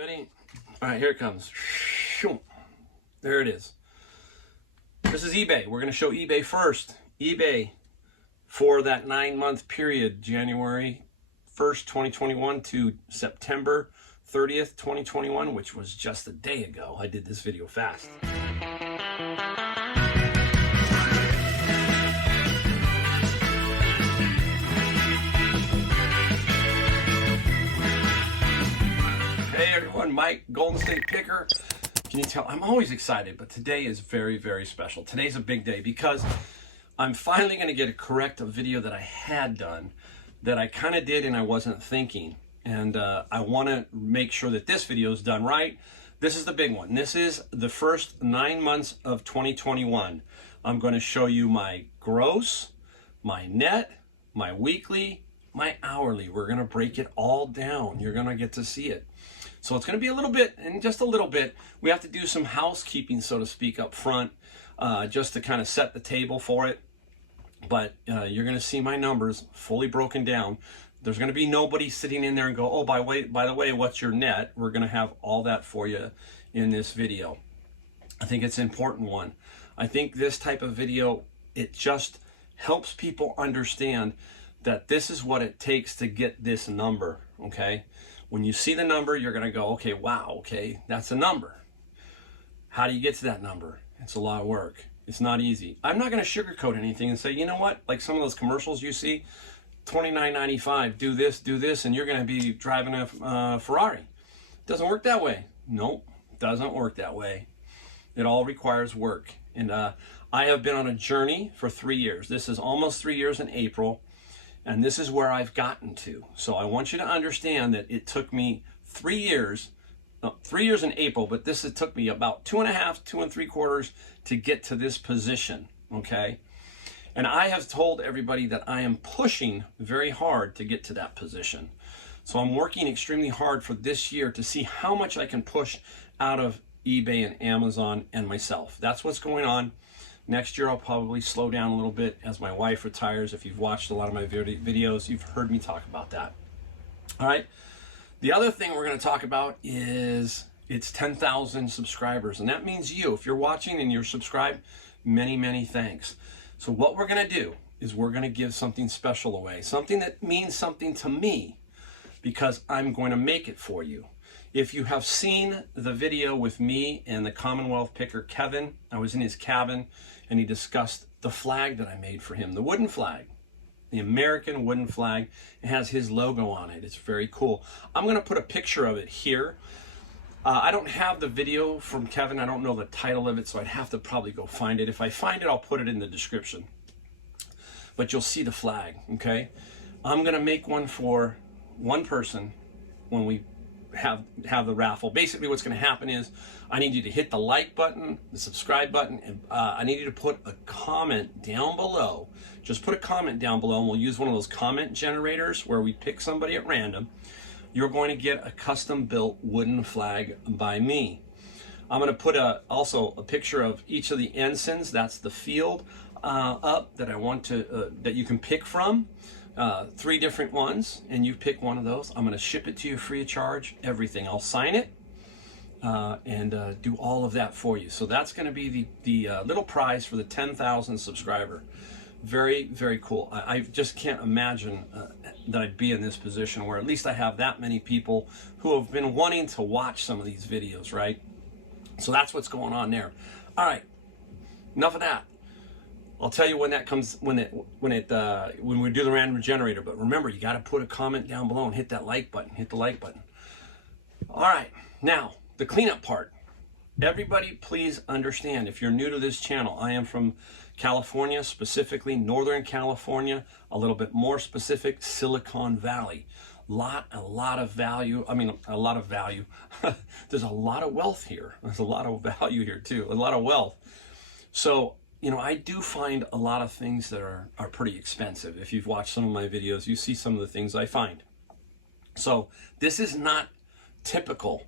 Ready? All right, here it comes. There it is. This is eBay. We're going to show eBay first. eBay for that 9-month period, January 1st, 2021 to September 30th, 2021, which was just a day ago. I did this video fast. Hey everyone, Mike, Golden State Picker. Can you tell? I'm always excited, but today is very, very special. Today's a big day because I'm finally going to get to correct a video that I had done that I kind of did and I wasn't thinking. And I want to make sure that this video is done right. This is the big one. This is the first 9 months of 2021. I'm going to show you my gross, my net, my weekly, my hourly. We're going to break it all down. You're going to get to see it. So it's going to be a little bit, and just a little bit, we have to do some housekeeping, so to speak, up front, just to kind of set the table for it. But you're going to see my numbers fully broken down. There's going to be nobody sitting in there and go, oh, by the way, what's your net? We're going to have all that for you in this video. I think it's an important one. I think this type of video, it just helps people understand that this is what it takes to get this number, okay? When you see the number, you're going to go, okay, wow, okay, that's a number. How do you get to that number? It's a lot of work. It's not easy. I'm not going to sugarcoat anything and say, you know what, like some of those commercials you see, $29.95, do this, and you're going to be driving a Ferrari. It doesn't work that way. Nope, doesn't work that way. It all requires work. And I have been on a journey for 3 years. This is almost 3 years in April. And this is where I've gotten to. So I want you to understand that it took me 3 years, 3 years in April, but it took me about 2.5, 2 3/4 to get to this position, okay? And I have told everybody that I am pushing very hard to get to that position. So I'm working extremely hard for this year to see how much I can push out of eBay and Amazon and myself. That's what's going on. Next year, I'll probably slow down a little bit as my wife retires. If you've watched a lot of my videos, you've heard me talk about that. All right. The other thing we're going to talk about is it's 10,000 subscribers. And that means you. If you're watching and you're subscribed, many, many thanks. So what we're going to do is we're going to give something special away. Something that means something to me because I'm going to make it for you. If you have seen the video with me and the Commonwealth picker, Kevin, I was in his cabin and he discussed the flag that I made for him, the wooden flag, the American wooden flag. It has his logo on it. It's very cool. I'm going to put a picture of it here. I don't have the video from Kevin. I don't know the title of it, so I'd have to probably go find it. If I find it, I'll put it in the description. But you'll see the flag, okay? I'm going to make one for one person when we have the raffle. Basically what's going to happen is I need you to hit the like button, the subscribe button, and I need you to put a comment down below. Just put a comment down below and we'll use one of those comment generators where we pick somebody at random. You're going to get a custom built wooden flag by me. I'm going to put also a picture of each of the ensigns. That's the field up that I want to that you can pick from. 3 different ones, and you pick one of those. I'm going to ship it to you free of charge, everything. I'll sign it and do all of that for you. So that's going to be the little prize for the 10,000 subscriber. Very, very cool. I just can't imagine that I'd be in this position where at least I have that many people who have been wanting to watch some of these videos, right? So that's what's going on there. All right, enough of that. I'll tell you when that comes, when we do the random generator. But remember, you got to put a comment down below and hit that like button. Hit the like button. All right, now the cleanup part. Everybody, please understand. If you're new to this channel, I am from California, specifically Northern California. A little bit more specific, Silicon Valley. A lot of value. I mean, a lot of value. There's a lot of wealth here. There's a lot of value here too. A lot of wealth. So, you know, I do find a lot of things that are pretty expensive. If you've watched some of my videos, you see some of the things I find. So this is not typical,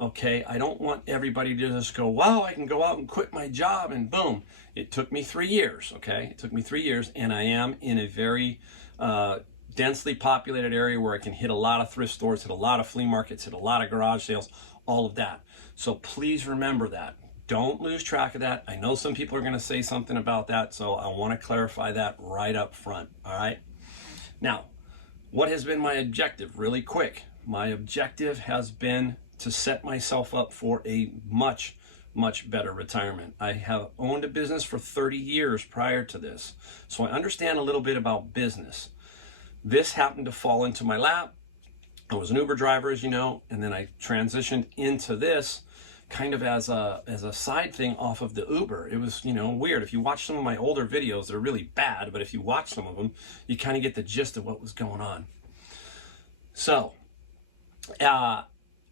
okay? I don't want everybody to just go, wow, I can go out and quit my job and boom. It took me 3 years, okay? It took me 3 years and I am in a very densely populated area where I can hit a lot of thrift stores, hit a lot of flea markets, hit a lot of garage sales, all of that. So please remember that. Don't lose track of that. I know some people are going to say something about that, so I want to clarify that right up front, all right? Now, what has been my objective? Really quick. My objective has been to set myself up for a much better retirement. I have owned a business for 30 years prior to this, so I understand a little bit about business. This happened to fall into my lap. I was an Uber driver, as you know, and then I transitioned into this kind of as a side thing off of the Uber. It was, weird. If you watch some of my older videos, they're really bad, but if you watch some of them, you kind of get the gist of what was going on. So,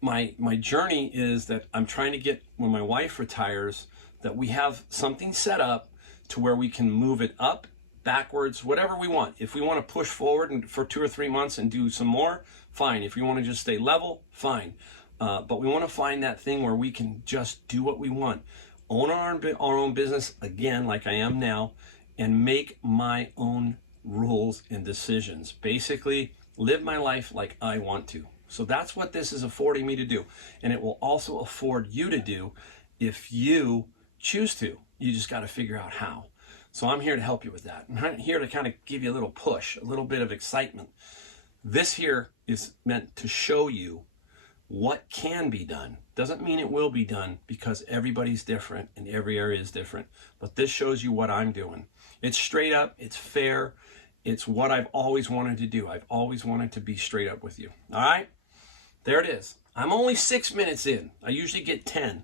my journey is that I'm trying to get, when my wife retires, that we have something set up to where we can move it up, backwards, whatever we want. If we want to push forward for 2 or 3 months and do some more, fine. If we want to just stay level, fine. But we want to find that thing where we can just do what we want. Own our own business, again, like I am now, and make my own rules and decisions. Basically, live my life like I want to. So that's what this is affording me to do. And it will also afford you to do if you choose to. You just got to figure out how. So I'm here to help you with that. I'm here to kind of give you a little push, a little bit of excitement. This here is meant to show you what can be done. Doesn't mean it will be done, because everybody's different and every area is different. But this shows you what I'm doing. It's straight up, it's fair, it's what I've always wanted to do. I've always wanted to be straight up with you. All right? There it is. I'm only 6 minutes in. I usually get 10.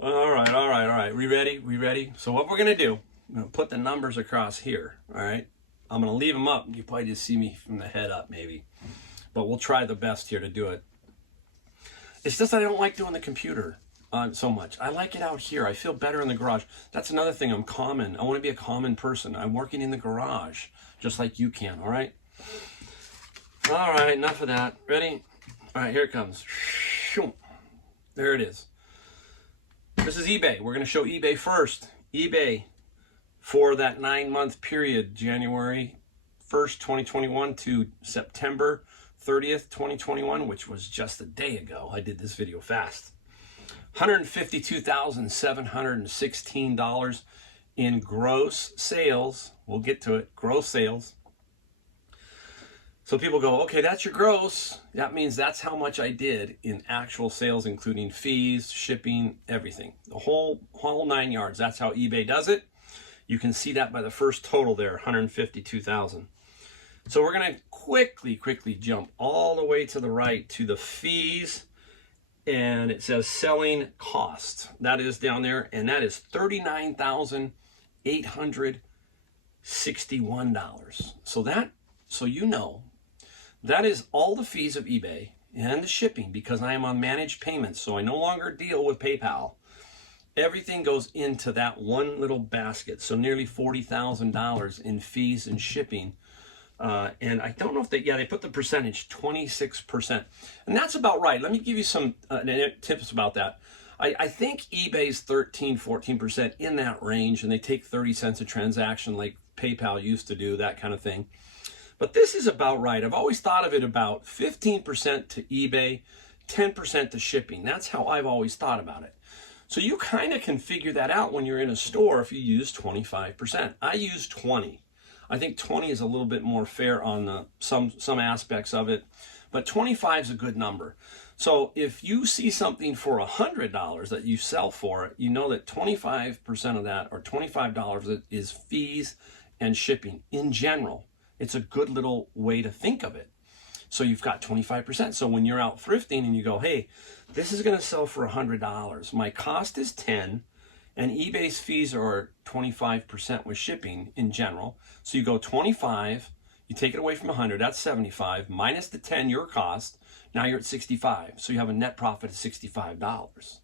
All right. We ready? So what we're going to do, I'm going to put the numbers across here, all right? I'm going to leave them up. You probably just see me from the head up, maybe. But we'll try the best here to do it. It's just that I don't like doing the computer so much. I like it out here. I feel better in the garage. That's another thing. I'm common. I want to be a common person. I'm working in the garage, just like you can, all right? All right, enough of that. Ready? All right, here it comes. There it is. This is eBay. We're going to show eBay first. eBay for that 9-month period, January 1st, 2021 to September 30th, 2021, which was just a day ago. I did this video fast. $152,716 in gross sales. We'll get to it. Gross sales. So people go, okay, that's your gross. That means that's how much I did in actual sales, including fees, shipping, everything. The whole 9 yards. That's how eBay does it. You can see that by the first total there, 152,000. So we're going to quickly jump all the way to the right to the fees. And it says selling cost. That is down there. And that is $39,861. So you know, that is all the fees of eBay and the shipping, because I am on managed payments. So I no longer deal with PayPal. Everything goes into that one little basket. So nearly $40,000 in fees and shipping. And I don't know if they put the percentage, 26%. And that's about right. Let me give you some tips about that. I think eBay's 13, 14% in that range, and they take 30 cents a transaction like PayPal used to do, that kind of thing. But this is about right. I've always thought of it about 15% to eBay, 10% to shipping. That's how I've always thought about it. So you kind of can figure that out when you're in a store if you use 25%. I use 20. I think 20 is a little bit more fair on some aspects of it, but 25 is a good number. So if you see something for $100 that you sell for, you know that 25% of that, or $25, is fees and shipping in general. It's a good little way to think of it. So you've got 25%. So when you're out thrifting and you go, hey, this is going to sell for $100. My cost is 10, and eBay's fees are 25% with shipping in general. So you go 25, you take it away from 100, that's 75, minus the 10, your cost. Now you're at 65. So you have a net profit of $65.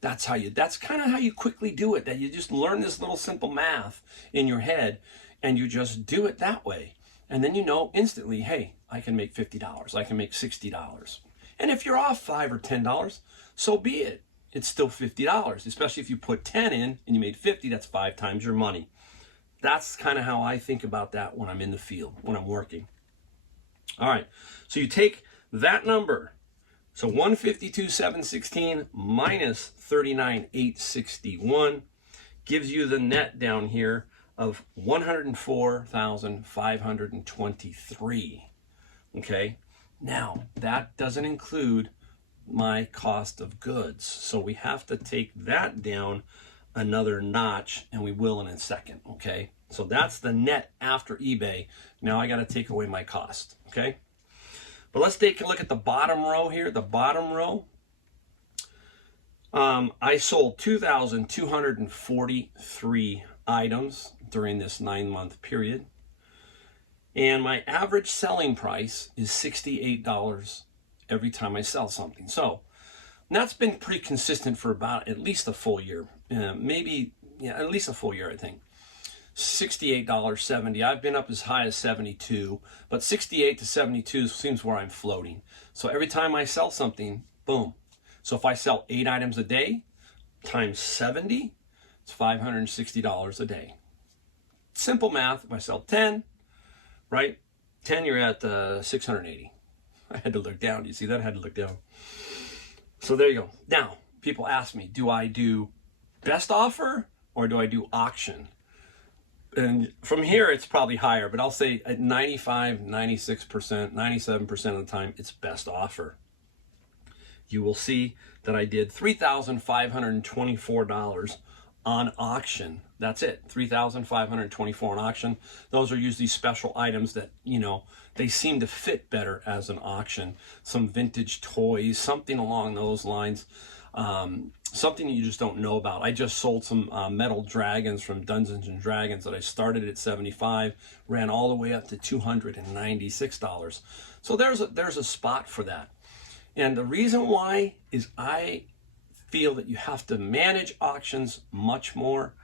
That's kind of how you quickly do it. That you just learn this little simple math in your head, and you just do it that way. And then you know instantly, hey, I can make $50. I can make $60. And if you're off $5 or $10, so be it. It's still $50, especially if you put 10 in and you made 50, that's 5 times your money. That's kind of how I think about that when I'm in the field, when I'm working. All right, so you take that number, so 152,716 minus 39,861 gives you the net down here of 104,523. Okay, now that doesn't include my cost of goods, so we have to take that down another notch, and we will in a second. Okay, so that's the net after eBay. Now I got to take away my cost. Okay, but let's take a look at the bottom row here. The bottom row, I sold 2,243 items during this 9-month period, and my average selling price is $68 every time I sell something. So that's been pretty consistent for about at least a full year, maybe at least a full year, I think. $68.70. I've been up as high as 72, but 68 to 72 seems where I'm floating. So every time I sell something, boom. So if I sell 8 items a day times 70, it's $560 a day. Simple math. If I sell 10, right? 10, you're at 680. I had to look down. You see that? I had to look down. So there you go. Now, people ask me, do I do best offer or do I do auction? And from here, it's probably higher, but I'll say at 95, 96%, 97% of the time, it's best offer. You will see that I did $3,524 on auction. That's it, $3,524 on auction. Those are usually special items that, you know, they seem to fit better as an auction. Some vintage toys, something along those lines. Something you just don't know about. I just sold some metal dragons from Dungeons and Dragons that I started at $75, ran all the way up to $296. So there's a spot for that. And the reason why is I feel that you have to manage auctions much more,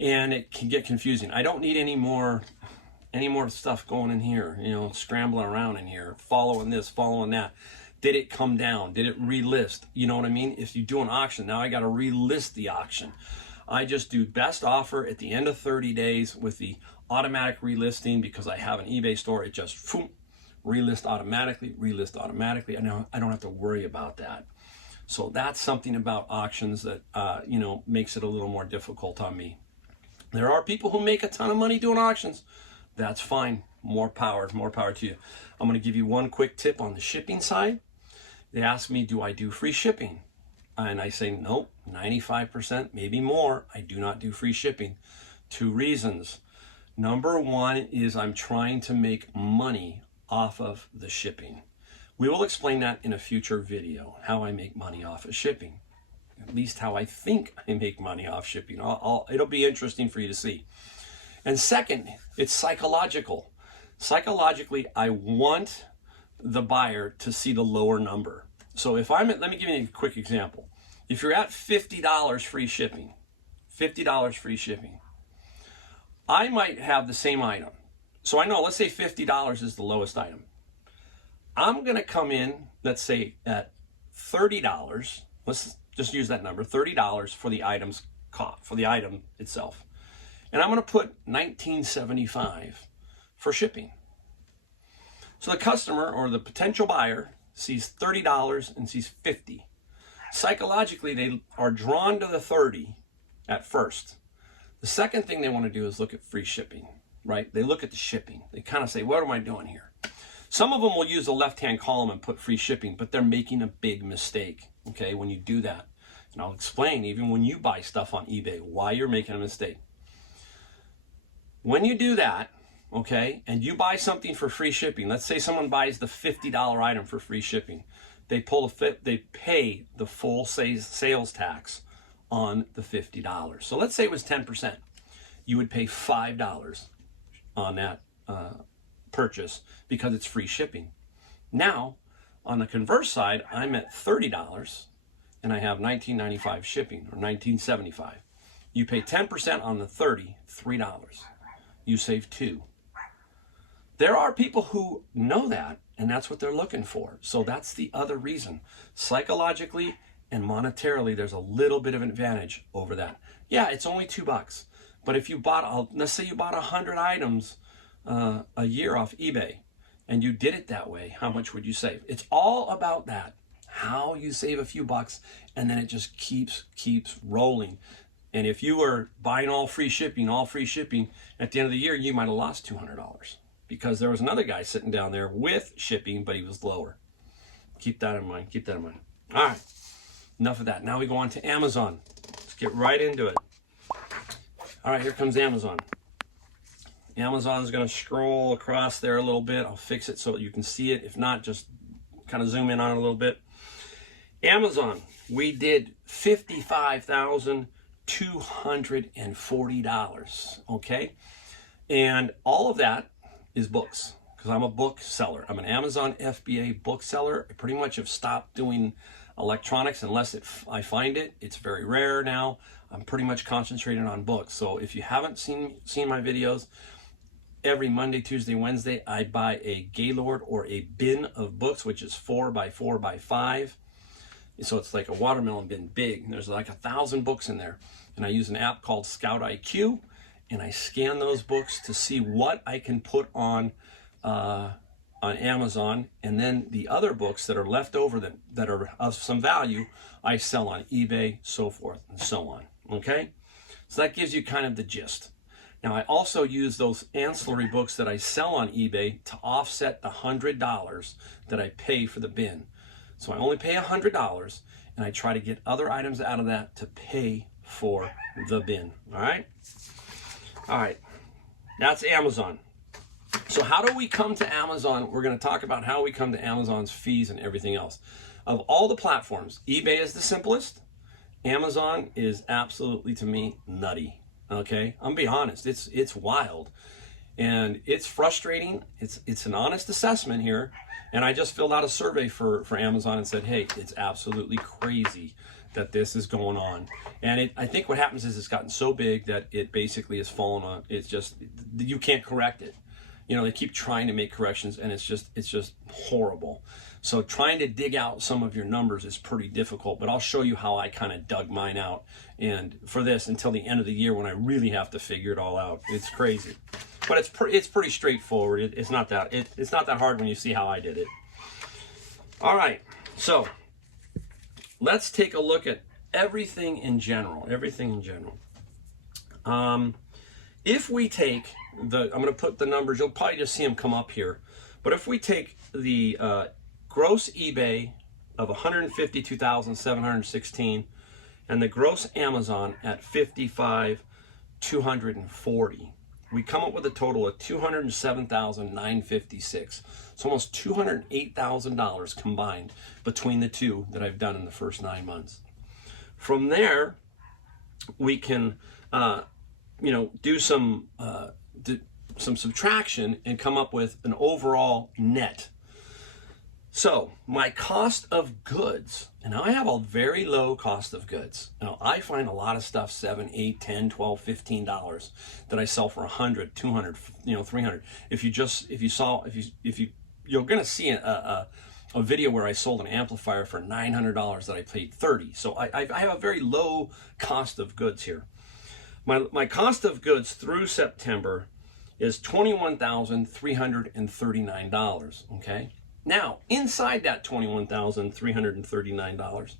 and it can get confusing. I don't need any more stuff going in here, you know, scrambling around in here, following this, following that. Did it come down? Did it relist? You know what I mean? If you do an auction, now I got to relist the auction. I just do best offer at the end of 30 days with the automatic relisting because I have an eBay store. It just relist automatically, relist automatically. I don't have to worry about that. So that's something about auctions that, you know, makes it a little more difficult on me. There are people who make a ton of money doing auctions. That's fine. More power to you. I'm going to give you one quick tip on the shipping side. They ask me, do I do free shipping? And I say, nope, 95%, maybe more. I do not do free shipping. 2 reasons. Number 1 is I'm trying to make money off of the shipping. We will explain that in a future video, how I make money off of shipping. At least how I think I make money off shipping. It'll be interesting for you to see. And second, it's psychological. Psychologically, I want the buyer to see the lower number. So if let me give you a quick example. If you're at $50 free shipping, $50 free shipping, I might have the same item. So I know, let's say $50 is the lowest item. I'm going to come in, let's say at $30. Let's just use that number, $30 for the item's cost, for the item itself. And I'm going to put $19.75 for shipping. So the customer or the potential buyer sees $30 and sees $50. Psychologically, they are drawn to the 30 at first. The second thing they want to do is look at free shipping, right? They look at the shipping. They kind of say, what am I doing here? Some of them will use the left-hand column and put free shipping, but they're making a big mistake, okay, when you do that. And I'll explain, even when you buy stuff on eBay, why you're making a mistake. When you do that, okay, and you buy something for free shipping, let's say someone buys the $50 item for free shipping, they pay the full sales tax on the $50. So let's say it was 10%. You would pay $5 on that purchase because it's free shipping. Now, on the converse side, I'm at $30 and I have $19.95 shipping, or $19.75. You pay 10% on the 30, $3. You save $2. There are people who know that, and that's what they're looking for. So that's the other reason. Psychologically and monetarily, there's a little bit of an advantage over that. Yeah, it's only $2, But if you bought, let's say you bought 100 items a year off eBay, and you did it that way, how much would you save? It's all about that, how you save a few bucks, and then it just keeps rolling. And if you were buying all free shipping, at the end of the year, you might have lost $200 because there was another guy sitting down there with shipping, but he was lower. Keep that in mind. Keep that in mind. All right, enough of that. Now we go on to Amazon. Let's get right into it. All right, here comes Amazon. Amazon's going to scroll across there a little bit. I'll fix it so you can see it. If not, just kind of zoom in on it a little bit. Amazon, we did $55,240, okay? And all of that is books, because I'm a book seller. I'm an Amazon FBA book seller. I pretty much have stopped doing electronics unless I find it. It's very rare now. I'm pretty much concentrated on books. So if you haven't seen my videos, every Monday, Tuesday, Wednesday, I buy a Gaylord or a bin of books, which is 4 by 4 by 5. So it's like a watermelon bin, big. There's like 1,000 books in there. And I use an app called Scout IQ, and I scan those books to see what I can put on Amazon. And then the other books that are left over that are of some value, I sell on eBay, so forth and so on. Okay? So that gives you kind of the gist. Now, I also use those ancillary books that I sell on eBay to offset the $100 that I pay for the bin. So I only pay $100, and I try to get other items out of that to pay for the bin. All right? All right. That's Amazon. So how do we come to Amazon? We're going to talk about how we come to Amazon's fees and everything else. Of all the platforms, eBay is the simplest. Amazon is absolutely, to me, nutty. Okay? I'm being honest. It's wild. And it's frustrating. It's an honest assessment here. And I just filled out a survey for Amazon and said, hey, it's absolutely crazy that this is going on. And I think what happens is it's gotten so big that it basically has fallen on. It's just, you can't correct it. You know, they keep trying to make corrections, and it's just horrible. So trying to dig out some of your numbers is pretty difficult, but I'll show you how I kind of dug mine out. And for this, until the end of the year when I really have to figure it all out, it's crazy. But it's pretty straightforward. It's not that hard when you see how I did it. All right, so let's take a look at everything in general. If we take I'm going to put the numbers. You'll probably just see them come up here. But if we take the gross eBay of 152,716 and the gross Amazon at 55,240. We come up with a total of $207,956. It's almost $208,000 combined between the two that I've done in the first 9 months. From there, we can, do some subtraction and come up with an overall net. So my cost of goods, and now I have a very low cost of goods. Now I find a lot of stuff $7, $8, $10, $12, $15 that I sell for $100, $200, $300. You're going to see a video where I sold an amplifier for $900 that I paid $30. So I have a very low cost of goods here. My cost of goods through September is $21,339. Okay. Now, inside that $21,339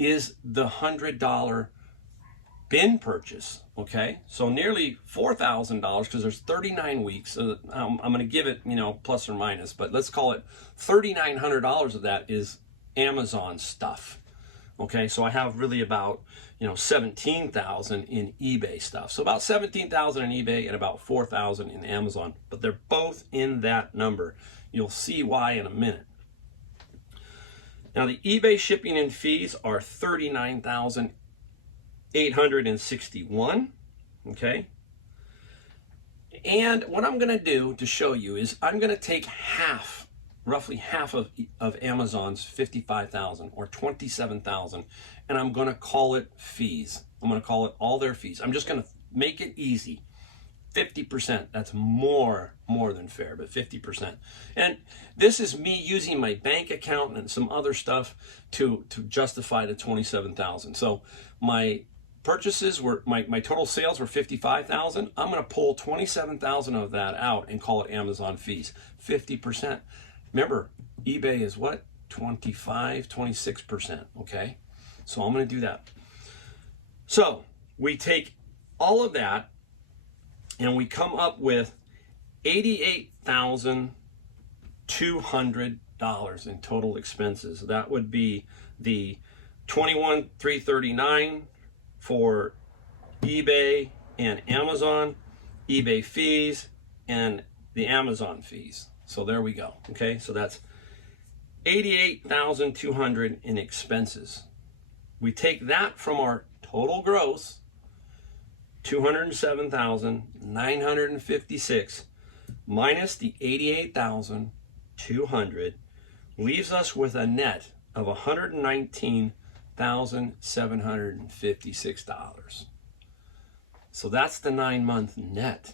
is the $100 bin purchase, okay? So nearly $4,000 because there's 39 weeks. I'm going to give it, plus or minus, but let's call it $3,900 of that is Amazon stuff, okay? So I have really about, 17,000 in eBay stuff. So about 17,000 in eBay and about 4,000 in Amazon, but they're both in that number. You'll see why in a minute. Now the eBay shipping and fees are $39,861, okay? And what I'm gonna do to show you is I'm gonna take roughly half of Amazon's 55,000 or 27,000, and I'm gonna call it fees. I'm gonna call it all their fees. I'm just gonna make it easy. 50%, that's more than fair, but 50%. And this is me using my bank account and some other stuff to justify the 27,000. So my purchases were, my total sales were 55,000. I'm going to pull 27,000 of that out and call it Amazon fees. 50%. Remember, eBay is what? 26%. Okay. So I'm going to do that. So we take all of that and we come up with $88,200 in total expenses. That would be the $21,339 for eBay and Amazon, eBay fees, and the Amazon fees. So there we go. Okay, so that's $88,200 in expenses. We take that from our total gross, $207,956 minus the $88,200 leaves us with a net of $119,756. So that's the 9-month net.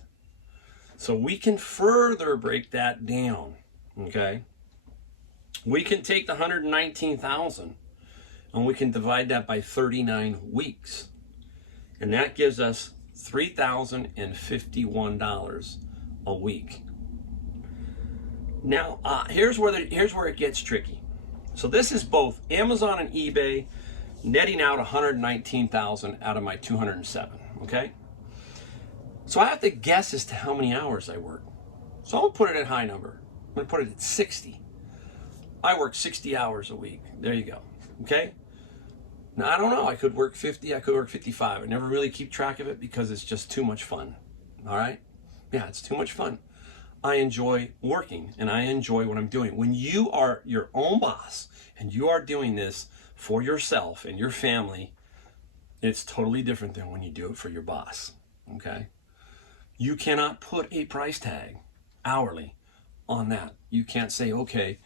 So we can further break that down, okay? We can take the $119,000 and we can divide that by 39 weeks. And that gives us $3,051 a week. Now, here's where it gets tricky. So this is both Amazon and eBay netting out $119,000 out of my 207, okay? So I have to guess as to how many hours I work. So I'm gonna put it at a high number. I'm gonna put it at 60. I work 60 hours a week. There you go, okay? Now, I don't know, I could work 50, I could work 55. I never really keep track of it because it's just too much fun, all right? Yeah, it's too much fun. I enjoy working and I enjoy what I'm doing. When you are your own boss and you are doing this for yourself and your family, it's totally different than when you do it for your boss, okay? You cannot put a price tag hourly on that. You can't say, okay,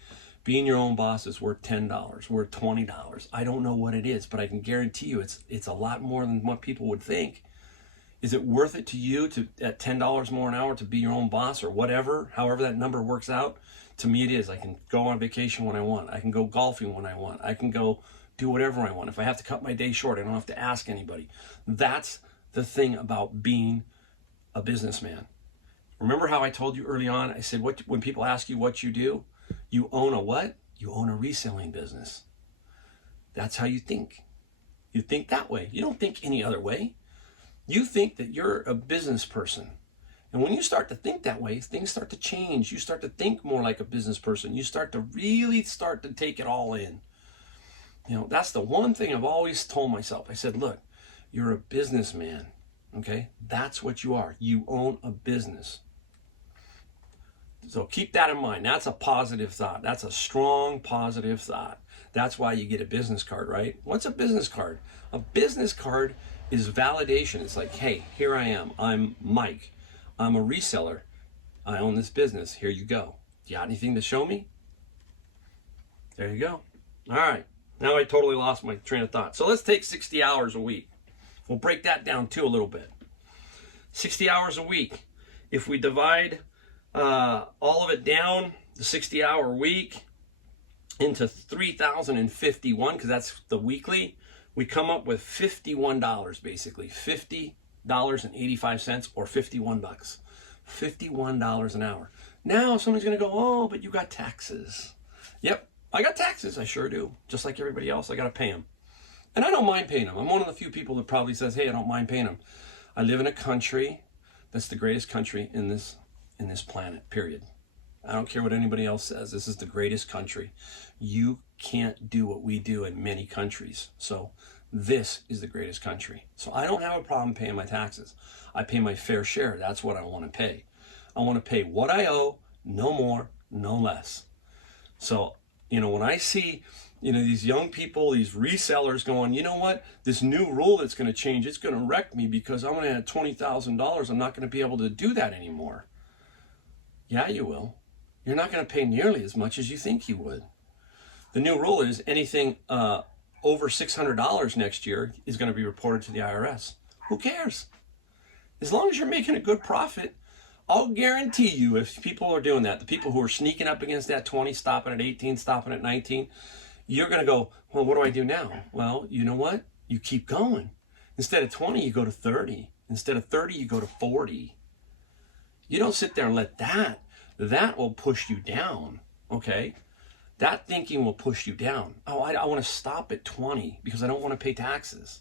being your own boss is worth $10, worth $20. I don't know what it is, but I can guarantee you it's a lot more than what people would think. Is it worth it to you to at $10 more an hour to be your own boss or whatever, however that number works out? To me it is. I can go on vacation when I want. I can go golfing when I want. I can go do whatever I want. If I have to cut my day short, I don't have to ask anybody. That's the thing about being a businessman. Remember how I told you early on, I said, when people ask you what you do, you own a what? You own a reselling business. That's how you think. You think that way. You don't think any other way. You think that you're a business person. And when you start to think that way, things start to change. You start to think more like a business person. You start to really take it all in. You know, that's the one thing I've always told myself. I said, look, you're a businessman, okay? That's what you are. You own a business. So keep that in mind. That's a positive thought. That's a strong positive thought. That's why you get a business card, right? What's a business card? A business card is validation. It's like, hey, here I am. I'm Mike. I'm a reseller. I own this business. Here you go. You got anything to show me? There you go. All right. Now I totally lost my train of thought. So let's take 60 hours a week. We'll break that down too a little bit. 60 hours a week. If we divide all of it down, the 60-hour week, into 3,051, because that's the weekly, we come up with $51 basically. $50.85 or 51 bucks. $51 an hour. Now somebody's going to go, oh, but you got taxes. Yep, I got taxes. I sure do. Just like everybody else, I got to pay them. And I don't mind paying them. I'm one of the few people that probably says, hey, I don't mind paying them. I live in a country that's the greatest country in this planet, period. I don't care what anybody else says. This is the greatest country. You can't do what we do in many countries. So this is the greatest country. So I don't have a problem paying my taxes. I pay my fair share. That's what I want to pay. I want to pay what I owe, no more, no less. So, you know, when I see, you know, these young people, these resellers going, you know what, this new rule that's going to change, it's going to wreck me because I'm going to have $20,000. I'm not going to be able to do that anymore. Yeah, you will. You're not going to pay nearly as much as you think you would. The new rule is anything over $600 next year is going to be reported to the IRS. Who cares? As long as you're making a good profit, I'll guarantee you if people are doing that, the people who are sneaking up against that 20, stopping at 18, stopping at 19, you're going to go, well, what do I do now? Well, you know what? You keep going. Instead of 20, you go to 30. Instead of 30, you go to 40. You don't sit there and let that will push you down, okay? That thinking will push you down. Oh, I want to stop at 20 because I don't want to pay taxes.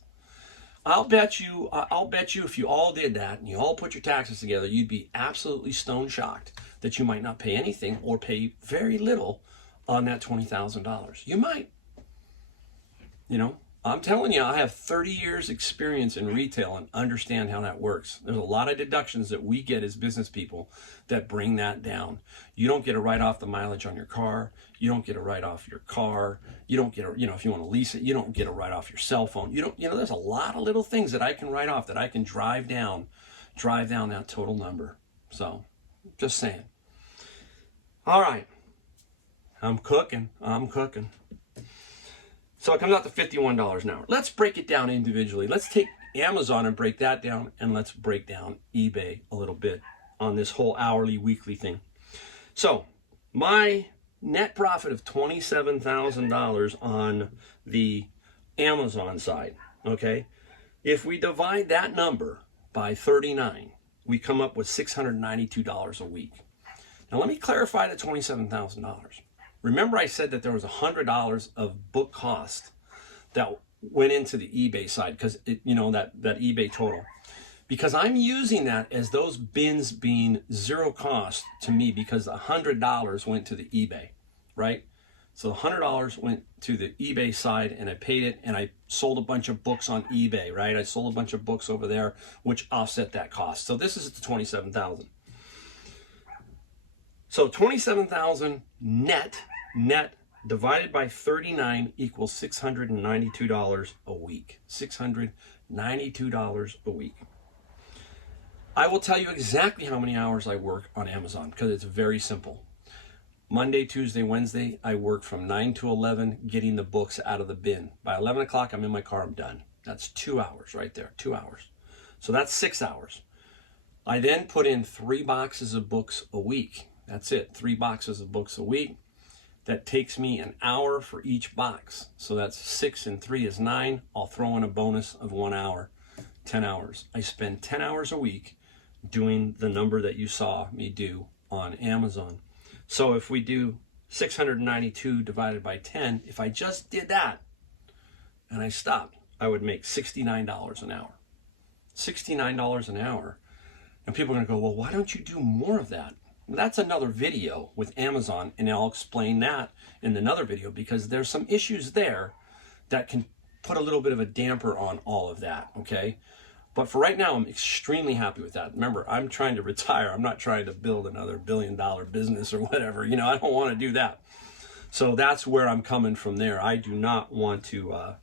I'll bet you if you all did that and you all put your taxes together, you'd be absolutely stone shocked that you might not pay anything or pay very little on that $20,000. You might. You know, I'm telling you, I have 30 years experience in retail and understand how that works. There's a lot of deductions that we get as business people that bring that down. You don't get a write-off the mileage on your car. You don't get a write-off your car. You don't get a, if you want to lease it, you don't get a write-off your cell phone. There's a lot of little things that I can write off that I can drive down that total number. So, just saying. All right. I'm cooking. So it comes out to $51 an hour. Let's break it down individually. Let's take Amazon and break that down, and let's break down eBay a little bit on this whole hourly, weekly thing. So my net profit of $27,000 on the Amazon side, okay? If we divide that number by 39, we come up with $692 a week. Now let me clarify the $27,000. Remember I said that there was $100 of book cost that went into the eBay side because that eBay total. Because I'm using that as those bins being zero cost to me because the $100 went to the eBay, right? So the $100 went to the eBay side and I paid it and I sold a bunch of books on eBay, right? I sold a bunch of books over there which offset that cost. So this is the $27,000. So $27,000 net divided by 39 equals $692 a week. $692 a week. I will tell you exactly how many hours I work on Amazon because it's very simple. Monday, Tuesday, Wednesday, I work from 9 to 11 getting the books out of the bin. By 11 o'clock, I'm in my car, I'm done. That's 2 hours right there, 2 hours. So that's 6 hours. I then put in 3 boxes of books a week. That's it, 3 boxes of books a week. That takes me an hour for each box. So that's 6 and 3 is 9. I'll throw in a bonus of 1 hour, 10 hours. I spend 10 hours a week doing the number that you saw me do on Amazon. So if we do 692 divided by 10, if I just did that and I stopped, I would make $69 an hour. $69 an hour. And people are going to go, well, why don't you do more of that? That's another video with Amazon, and I'll explain that in another video because there's some issues there that can put a little bit of a damper on all of that, okay? But for right now, I'm extremely happy with that. Remember, I'm trying to retire. I'm not trying to build another billion-dollar business or whatever. I don't want to do that. So that's where I'm coming from there. I do not want to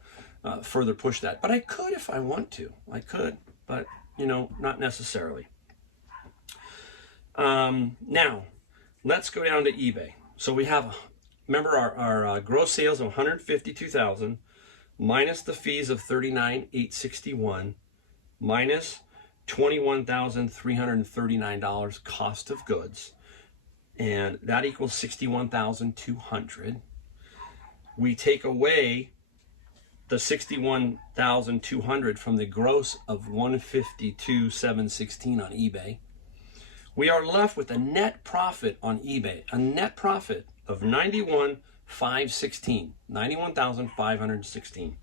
further push that. But I could if I want to. I could, but, not necessarily. Now, let's go down to eBay. So we have, remember our gross sales of $152,000 minus the fees of $39,861 minus $21,339 cost of goods, and that equals $61,200. We take away the $61,200 from the gross of $152,716 on eBay. We are left with a net profit on eBay, a net profit of $91,516, $91,516.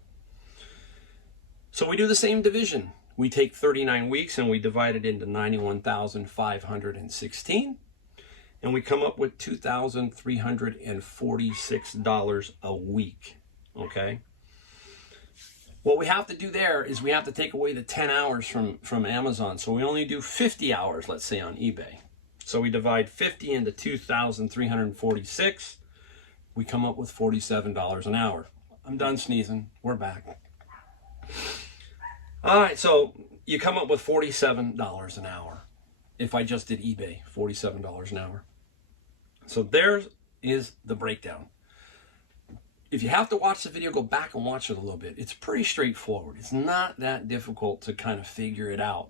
So we do the same division. We take 39 weeks and we divide it into $91,516, and we come up with $2,346 a week, okay? What we have to do there is we have to take away the 10 hours from Amazon. So we only do 50 hours, let's say, on eBay. So we divide 50 into 2,346. We come up with $47 an hour. I'm done sneezing. We're back. All right, so you come up with $47 an hour. If I just did eBay, $47 an hour. So there is the breakdown. If you have to watch the video, go back and watch it a little bit. It's pretty straightforward. It's not that difficult to kind of figure it out.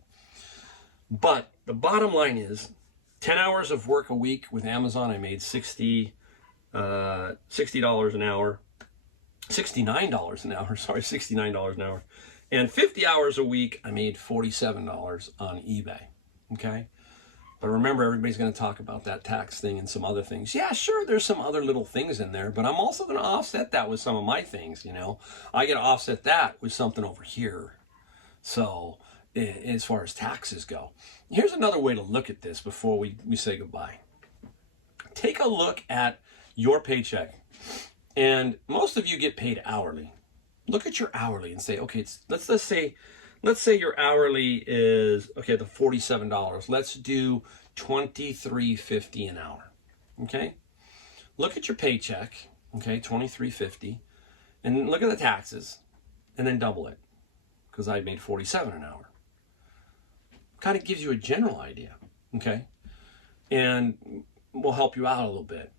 But the bottom line is 10 hours of work a week with Amazon. I made $60 an hour. $69 an hour, sorry, $69 an hour. And 50 hours a week, I made $47 on eBay. Okay. But remember, everybody's going to talk about that tax thing and some other things. Yeah, sure, there's some other little things in there, but I'm also going to offset that with some of my things, you know. I get to offset that with something over here. So, as far as taxes go. Here's another way to look at this before we say goodbye. Take a look at your paycheck. And most of you get paid hourly. Look at your hourly and say, okay, let's say your hourly is, okay, the $47. Let's do $23.50 an hour. Okay? Look at your paycheck, okay, $23.50, and look at the taxes, and then double it, because I made $47 an hour. Kind of gives you a general idea, okay? And will help you out a little bit.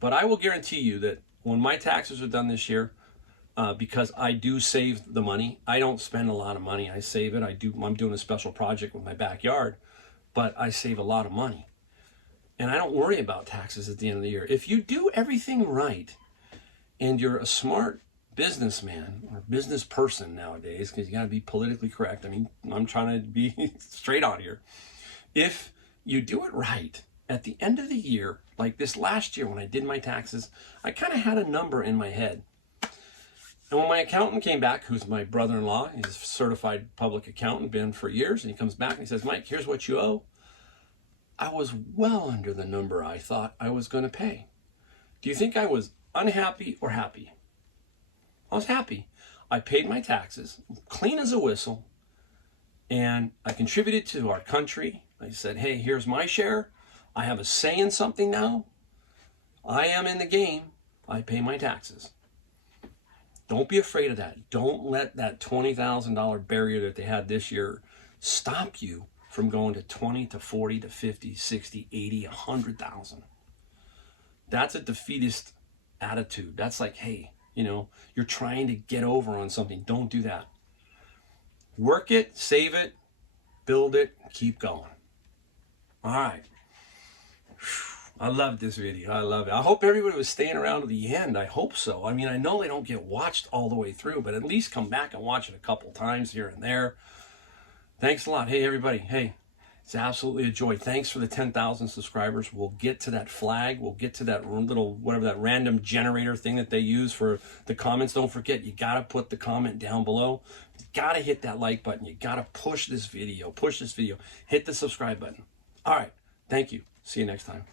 But I will guarantee you that when my taxes are done this year, because I do save the money. I don't spend a lot of money. I save it. I'm doing a special project with my backyard, but I save a lot of money. And I don't worry about taxes at the end of the year. If you do everything right and you're a smart businessman or business person nowadays, because you got to be politically correct. I mean, I'm trying to be straight on here. If you do it right, at the end of the year, like this last year when I did my taxes, I kind of had a number in my head. And when my accountant came back, who's my brother-in-law, he's a certified public accountant, been for years, and he comes back and he says, Mike, here's what you owe. I was well under the number I thought I was going to pay. Do you think I was unhappy or happy? I was happy. I paid my taxes, clean as a whistle, and I contributed to our country. I said, hey, here's my share. I have a say in something now. I am in the game. I pay my taxes. Don't be afraid of that. Don't let that $20,000 barrier that they had this year stop you from going to 20 to 40 to 50, 60, 80, 100,000. That's a defeatist attitude. That's like, hey, you know, you're trying to get over on something. Don't do that. Work it, save it, build it, keep going. All right. I love this video. I love it. I hope everybody was staying around to the end. I hope so. I mean, I know they don't get watched all the way through, but at least come back and watch it a couple times here and there. Thanks a lot. Hey, everybody. Hey, it's absolutely a joy. Thanks for the 10,000 subscribers. We'll get to that flag. We'll get to that little, whatever, that random generator thing that they use for the comments. Don't forget, you got to put the comment down below. You got to hit that like button. You got to push this video. Hit the subscribe button. All right. Thank you. See you next time.